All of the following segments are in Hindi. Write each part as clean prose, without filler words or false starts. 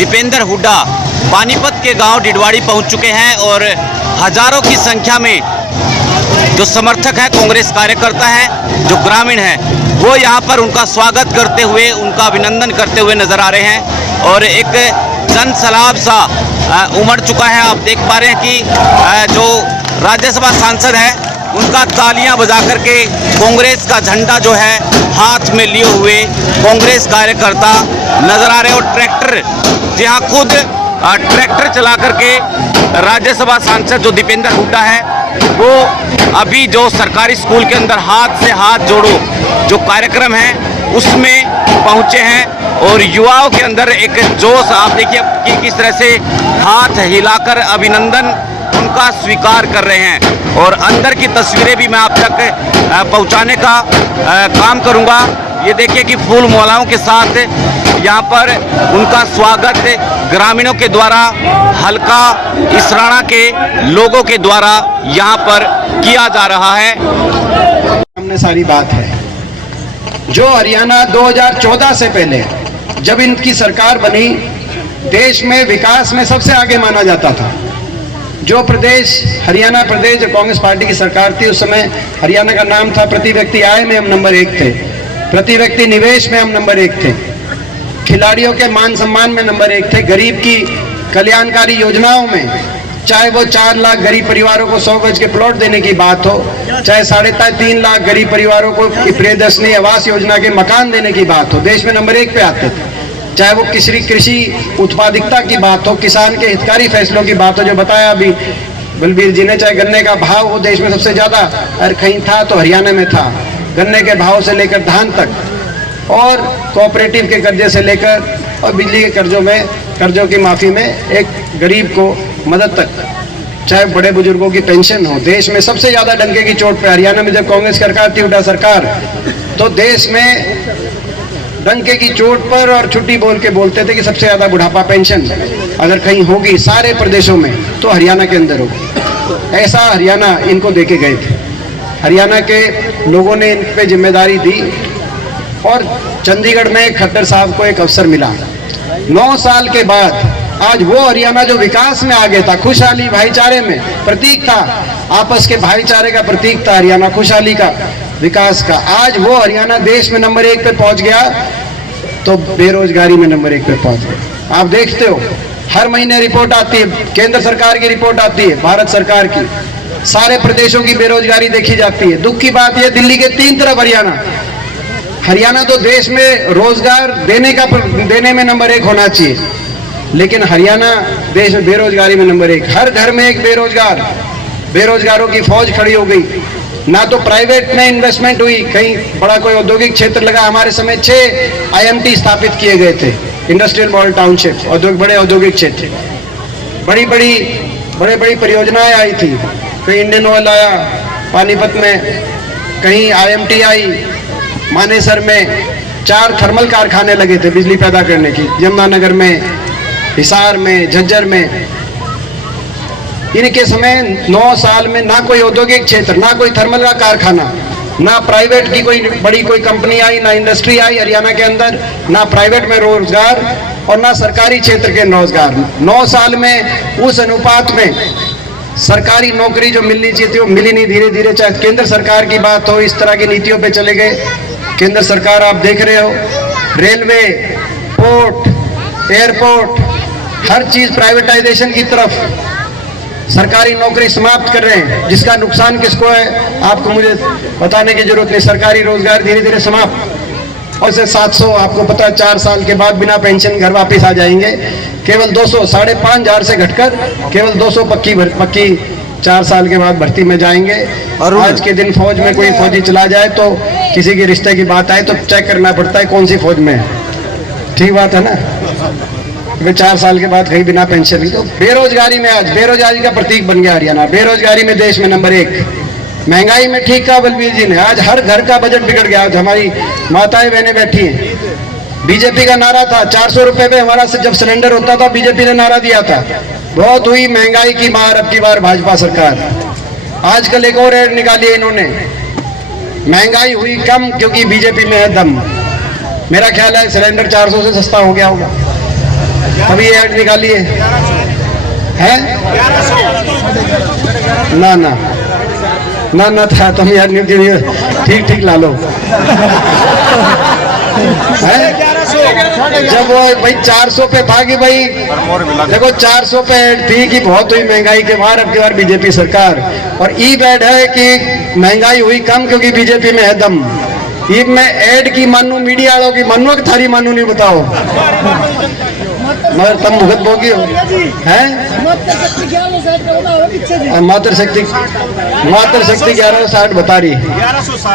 दीपेंद्र हुड्डा पानीपत के गांव डिडवाड़ी पहुंच चुके हैं और हजारों की संख्या में जो समर्थक हैं, कांग्रेस कार्यकर्ता हैं, जो ग्रामीण हैं, वो यहां पर उनका स्वागत करते हुए, उनका अभिनंदन करते हुए नजर आ रहे हैं और एक जन सैलाब सा उमड़ चुका है। आप देख पा रहे हैं कि जो राज्यसभा सांसद है उनका तालियां बजा करके कांग्रेस का झंडा जो है हाथ में लिए हुए कांग्रेस कार्यकर्ता नजर आ रहे हैं और ट्रैक्टर, जहां खुद ट्रैक्टर चला करके राज्यसभा सांसद जो दीपेंद्र हुड्डा है वो अभी जो सरकारी स्कूल के अंदर हाथ से हाथ जोड़ो जो कार्यक्रम है उसमें पहुंचे हैं और युवाओं के अंदर एक जोश आप देखिए कि किस तरह से हाथ हिलाकर अभिनंदन उनका स्वीकार कर रहे हैं और अंदर की तस्वीरें भी मैं आप तक पहुंचाने का काम करूंगा। ये देखिए कि फूल मालाओं के साथ यहाँ पर उनका स्वागत ग्रामीणों के द्वारा, हल्का इसराना के लोगों के द्वारा यहाँ पर किया जा रहा है। हमने सारी बात है जो हरियाणा 2014 से पहले जब इनकी सरकार बनी, देश में विकास में सबसे आगे माना जाता था। जो प्रदेश हरियाणा प्रदेश जो कांग्रेस पार्टी की सरकार थी, उस समय हरियाणा का नाम था प्रति व्यक्ति आय में हम नंबर 1 थे, प्रति व्यक्ति निवेश में हम नंबर 1 थे, खिलाड़ियों के मान सम्मान में नंबर 1 थे, गरीब की कल्याणकारी योजनाओं में, चाहे वो 4 लाख गरीब परिवारों को 100 गज के प्लॉट देने की बात हो, चाहे 3.5 लाख गरीब परिवारों को प्रियदर्शनी आवास योजना के मकान देने की बात हो, देश में नंबर 1 पे आते थे। चाहे वो कृषि उत्पादकता की बात हो, किसान के हितकारी फैसलों की बात हो, जो बताया अभी बलबीर जी ने, चाहे गन्ने का भाव वो देश में सबसे ज्यादा अगर कहीं था तो हरियाणा में था, गन्ने के भाव से लेकर धान तक, और कोऑपरेटिव के कर्जे से लेकर और बिजली के कर्जों की माफी में एक गरीब को मदद तक, चाहे बड़े बुजुर्गों की पेंशन हो, देश में सबसे ज्यादा डंके की चोट पे हरियाणा में जब कांग्रेस सरकार थी, हुड्डा सरकार, तो देश में डंके की चोट पर और छुट्टी बोल के बोलते थे कि सबसे ज्यादा बुढ़ापा पेंशन अगर कहीं होगी सारे प्रदेशों में तो हरियाणा के अंदर होगी। ऐसा हरियाणा इनको देके गए थे, हरियाणा के लोगों ने इन पे जिम्मेदारी दी और चंडीगढ़ में खट्टर साहब को एक अवसर मिला। 9 साल के बाद आज वो हरियाणा जो विकास में आगे था, खुशहाली भाईचारे में प्रतीक था, आपस के भाईचारे का प्रतीक था हरियाणा, खुशहाली का, विकास का, आज वो हरियाणा देश में नंबर 1 पे पहुंच गया तो बेरोजगारी में नंबर 1 पे पहुंच गया। आप देखते हो हर महीने रिपोर्ट आती है, केंद्र सरकार की रिपोर्ट आती है, भारत सरकार की, सारे प्रदेशों की बेरोजगारी देखी जाती है। दुख की बात यह, दिल्ली के 3 तरफ हरियाणा तो देश में रोजगार देने में नंबर 1 होना चाहिए, लेकिन हरियाणा देश में बेरोजगारी में नंबर 1। हर घर में एक बेरोजगारों की फौज खड़ी हो गई। ना तो प्राइवेट में इन्वेस्टमेंट हुई, कहीं बड़ा कोई औद्योगिक क्षेत्र लगा। हमारे समय 6 IMT स्थापित किए गए थे, इंडस्ट्रियल मॉडल टाउनशिप, बड़े औद्योगिक क्षेत्र, बड़ी बड़ी परियोजनाएं आई थी। कहीं इंडियन ऑयल आया पानीपत में, कहीं IMT आई मानेसर में, 4 थर्मल कारखाने लगे थे बिजली पैदा करने की, यमुनानगर में, हिसार में, झज्जर में। इनके समय 9 साल में ना कोई औद्योगिक क्षेत्र, ना कोई थर्मल का कारखाना, ना प्राइवेट की कोई बड़ी कंपनी आई, ना इंडस्ट्री आई हरियाणा के अंदर, ना प्राइवेट में रोजगार और ना सरकारी क्षेत्र के रोजगार। 9 साल में उस अनुपात में सरकारी नौकरी जो मिलनी चाहिए थी वो मिली नहीं। धीरे धीरे, चाहे केंद्र सरकार की बात हो, इस तरह की नीतियों पे चले गए। केंद्र सरकार आप देख रहे हो, रेलवे, पोर्ट, एयरपोर्ट, हर चीज प्राइवेटाइजेशन की तरफ, सरकारी नौकरी समाप्त कर रहे हैं। जिसका नुकसान किसको है आपको मुझे बताने की जरूरत नहीं। सरकारी रोजगार धीरे धीरे समाप्त, और से 700 आपको पता है 4 साल के बाद बिना पेंशन घर वापस आ जाएंगे। केवल 200, 5,500 से घटकर केवल 200 पक्की 4 साल के बाद भर्ती में जाएंगे। और आज के दिन फौज में कोई फौजी चला जाए तो किसी के रिश्ते की बात आए तो चेक करना पड़ता है कौन सी फौज में है। ठीक बात है ना, वे 4 साल के बाद कहीं बिना पेंशन की। तो बेरोजगारी में, आज बेरोजगारी का प्रतीक बन गया हरियाणा। बेरोजगारी में देश में नंबर 1, महंगाई में ठीक कहा बलबीर जी ने, आज हर घर का बजट बिगड़ गया। आज हमारी माताएं बहनें बैठी हैं, बीजेपी का नारा था 400 रुपए में हमारा जब सिलेंडर होता था, बीजेपी ने नारा दिया था, बहुत हुई महंगाई की मार अब की बार भाजपा सरकार। आजकल एक और ऐड निकाली है इन्होंने, महंगाई हुई कम क्योंकि बीजेपी में है दम। मेरा ख्याल है सिलेंडर 400 से सस्ता हो गया होगा। अभी ये ऐड निकालिए है ना ना ना ना था तुम यार ठीक ठीक ला लो है? जब वो भाई 400 पे था कि भाई देखो 400 पे ऐड थी कि बहुत हुई महंगाई के बाहर, अब की बार बीजेपी सरकार, और ई बैड है कि महंगाई हुई कम क्योंकि बीजेपी में है दम। ई में ऐड की मानू मीडिया वालों की मानो कि थारी मानू नहीं बताओ, मगर तुम भुगत भोगी हो हैं? मातृ शक्ति 1160 बता रही।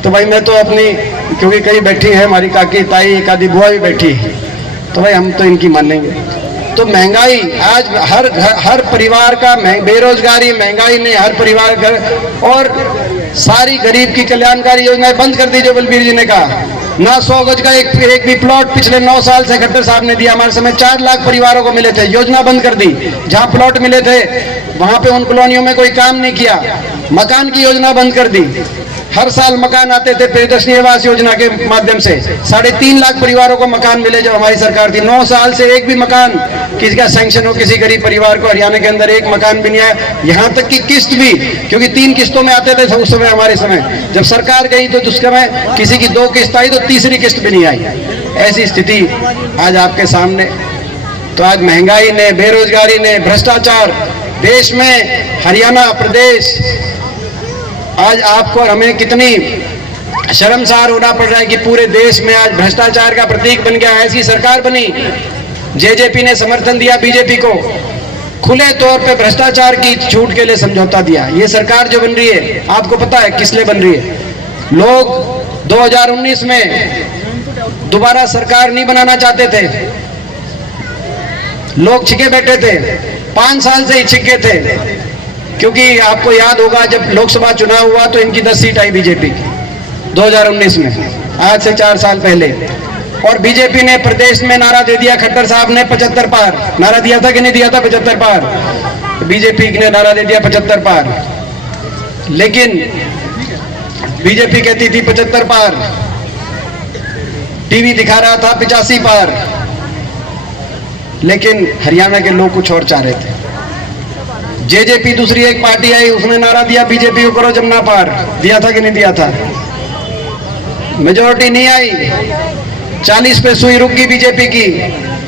तो भाई मैं तो अपनी, क्योंकि कई बैठी है हमारी काकी ताई एक आधी बुआ भी बैठी, तो भाई हम तो इनकी मानेंगे। तो महंगाई आज हर परिवार का, बेरोजगारी महंगाई ने हर परिवार का, और सारी गरीब की कल्याणकारी योजनाएं बंद कर दी जो बलबीर जी ने कहा। ना 100 गज का एक भी प्लॉट पिछले 9 साल से खट्टर साहब ने दिया। हमारे समय 4 लाख परिवारों को मिले थे, योजना बंद कर दी। जहां प्लॉट मिले थे वहां पे उन कॉलोनियों में कोई काम नहीं किया, मकान की योजना बंद कर दी। हर साल मकान आते थे प्रियदर्शनी आवास योजना के माध्यम से, 3.5 लाख परिवारों को मकान मिले जब हमारी सरकार थी। 9 साल से एक भी मकान किसी का सैंक्शन हो किसी गरीब परिवार को हरियाणा के अंदर एक मकान भी नहीं आया। यहाँ तक कि किस्त भी, क्योंकि 3 किस्तों में आते थे उस समय, हमारे समय जब सरकार गई तो उस समय किसी की 2 किस्त आई तो तीसरी किस्त भी नहीं आई। ऐसी स्थिति आज आपके सामने। तो आज महंगाई ने, बेरोजगारी ने, भ्रष्टाचार देश में, हरियाणा प्रदेश, आज आपको और हमें कितनी शर्मसार होना पड़ रहा है कि पूरे देश में आज भ्रष्टाचार का प्रतीक बन गया। ऐसी सरकार बनी, जेजेपी ने समर्थन दिया बीजेपी को, खुले तौर पे भ्रष्टाचार की छूट के लिए समझौता दिया। ये सरकार जो बन रही है आपको पता है किस लिए बन रही है? लोग 2019 में दोबारा सरकार नहीं बनाना चाहते थे, लोग छिके बैठे थे, 5 साल से ही छिके थे, क्योंकि आपको याद होगा जब लोकसभा चुनाव हुआ तो इनकी 10 सीट आई बीजेपी की 2019 में, आज से 4 साल पहले। और बीजेपी ने प्रदेश में नारा दे दिया, खट्टर साहब ने 75 पार नारा दिया था कि नहीं दिया था? 75 पार बीजेपी ने नारा दे दिया, 75 पार। लेकिन बीजेपी कहती थी 75 पार, टीवी दिखा रहा था 85 पार, लेकिन हरियाणा के लोग कुछ और चाह रहे थे। जेजेपी दूसरी एक पार्टी आई, उसने नारा दिया बीजेपी को करो जमुना पार, दिया था कि नहीं दिया था? मेजोरिटी नहीं आई, 40 पे सुई रुक गई बीजेपी की,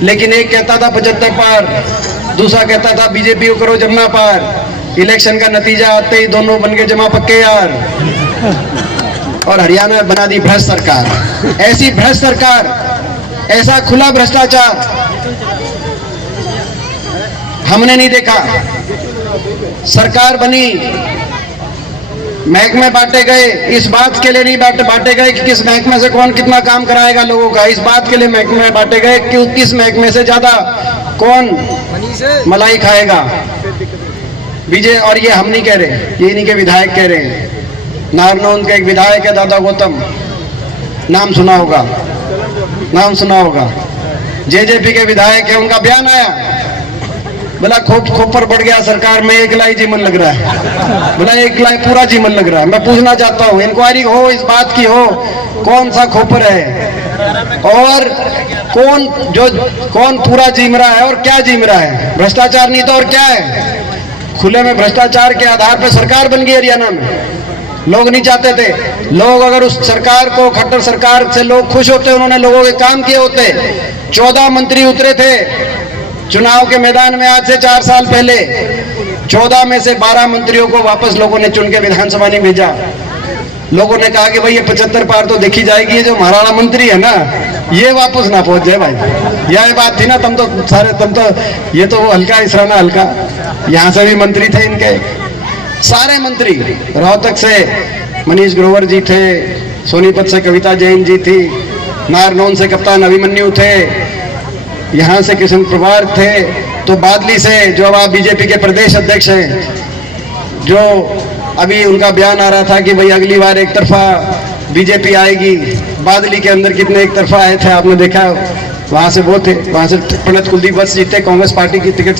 लेकिन एक कहता था 75 पार, दूसरा कहता था बीजेपी को करो जमुना पार। इलेक्शन का नतीजा आते ही दोनों बन गए जमा पक्के यार, और हरियाणा बना दी भ्रष्ट सरकार। ऐसी भ्रष्ट सरकार, ऐसा खुला भ्रष्टाचार हमने नहीं देखा। सरकार बनी, महकमे बांटे गए, इस बात के लिए नहीं बांटे गए कि किस महकमे से कौन कितना काम कराएगा लोगों का, इस बात के लिए महकमे बांटे गए कि किस महकमे से ज्यादा कौन मलाई खाएगा। विजय, और ये हम नहीं कह रहे, ये इन्हीं के विधायक कह रहे हैं। नारनौंद का एक विधायक है दादा गौतम, नाम सुना होगा, जेजेपी के विधायक है, उनका बयान आया, बोला खोपर बढ़ गया सरकार में, 1 लाख जीवन लग रहा है। बोला 1 लाख पूरा जीवन लग रहा है। मैं पूछना चाहता हूँ, इंक्वायरी हो इस बात की हो, कौन सा खोपर है और कौन पूरा जीम रहा है और क्या जीम रहा है? भ्रष्टाचार नहीं तो और क्या है? खुले में भ्रष्टाचार के आधार पर सरकार बन गई हरियाणा में। लोग नहीं चाहते थे, लोग अगर उस सरकार को, खट्टर सरकार से लोग खुश होते, उन्होंने लोगों के काम किए होते। 14 मंत्री उतरे थे चुनाव के मैदान में आज से 4 साल पहले, 14 में से 12 मंत्रियों को वापस लोगों ने चुन के विधानसभा नहीं भेजा। लोगों ने कहा कि भाई ये 75 पार तो देखी जाएगी, ये जो महाराणा मंत्री है ना ये वापस ना पहुंच जाए भाई। यह बात थी ना, तुम तो ये तो हल्का इसराना हल्का, यहाँ से भी मंत्री थे इनके, सारे मंत्री, रोहतक से मनीष ग्रोवर जी थे, सोनीपत से कविता जैन जी थी, नारनौंद से कप्तान अभिमन्यु थे, यहाँ से किशन प्रभार थे, तो बादली से जो अब बीजेपी के प्रदेश अध्यक्ष हैं, जो अभी उनका बयान आ रहा था कि भाई अगली बार एक तरफा बीजेपी आएगी। बादली के अंदर कितने एक तरफा आए थे आपने देखा, वहाँ से वो थे, वहाँ से पंडित कुलदीप वत्स जीते कांग्रेस पार्टी की टिकट।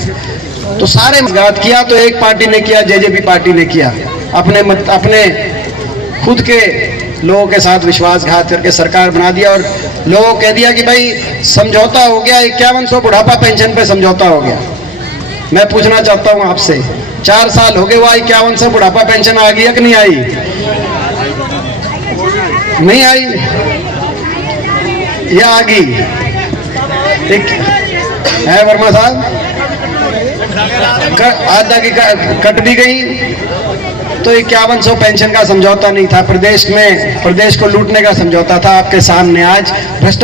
तो सारे बात किया तो एक पार्टी ने किया, जेजेपी पार्टी ने किया, अपने खुद के लोगों के साथ विश्वासघात करके सरकार बना दिया और लोगों को कह दिया कि भाई समझौता हो गया, 5100 बुढ़ापा पेंशन पे समझौता हो गया। मैं पूछना चाहता हूं आपसे, 4 साल हो गए, वो 5100 बुढ़ापा पेंशन आ गई है कि नहीं आई? नहीं आई या आ गई? ठीक है वर्मा साहब, आधा की कट भी गई। तो 5100 पेंशन का समझौता नहीं था, प्रदेश को लूटने का समझौता था। आपके सामने आज भ्रष्टाचार